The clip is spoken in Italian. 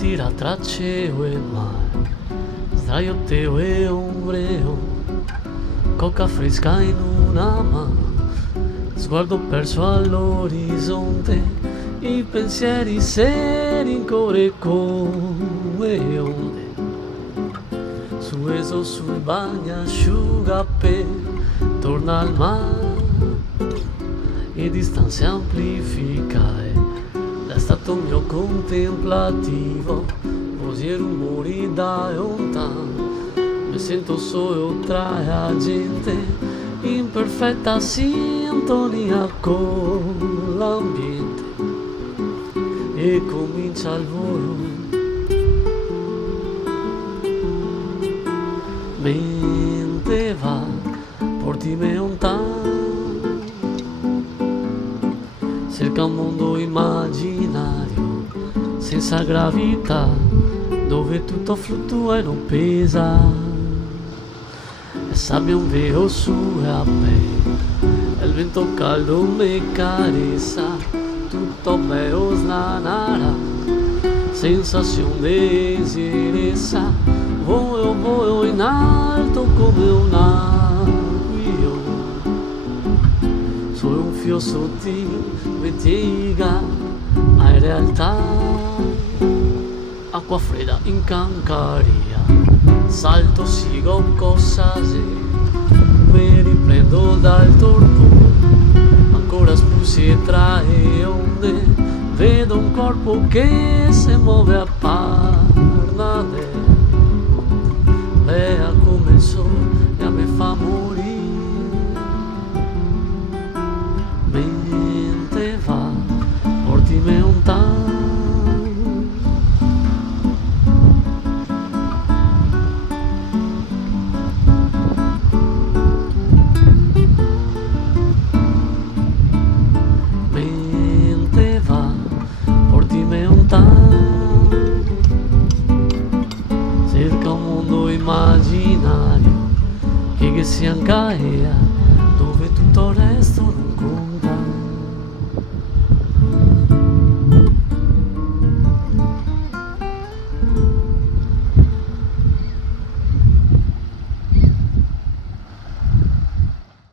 stira tra cielo e mare, sdraioteo e ombreo, coca fresca in una mano, sguardo perso all'orizzonte, i pensieri seri in core come onde, su eso sul bagnasciugapelo, torna al mare e distanza amplifica. È stato mio contemplativo, voci e rumori da lontano, mi sento solo tra la gente, in perfetta sintonia con l'ambiente, e comincia il volo, mente va, portimi lontano, cerca un mondo immaginario, senza gravità, dove tutto fluttua e non pesa, e sabbia un velo sulla pelle, e il vento caldo mi carezza, tutto bello snanara, sensazione di leggerezza, volo in alto come un aquilone, solo un filo sottile mi piega a realtà, acqua fredda in cancaria, salto, sigo cosas, mi riprendo dal torpore, ancora spuzzi tra le onde, vedo un corpo che si muove a parlare, bella come il sole e a me fa morire, mente va, portimi lontano, mente va, portimi lontano, cerca un mondo immaginario che si ancaia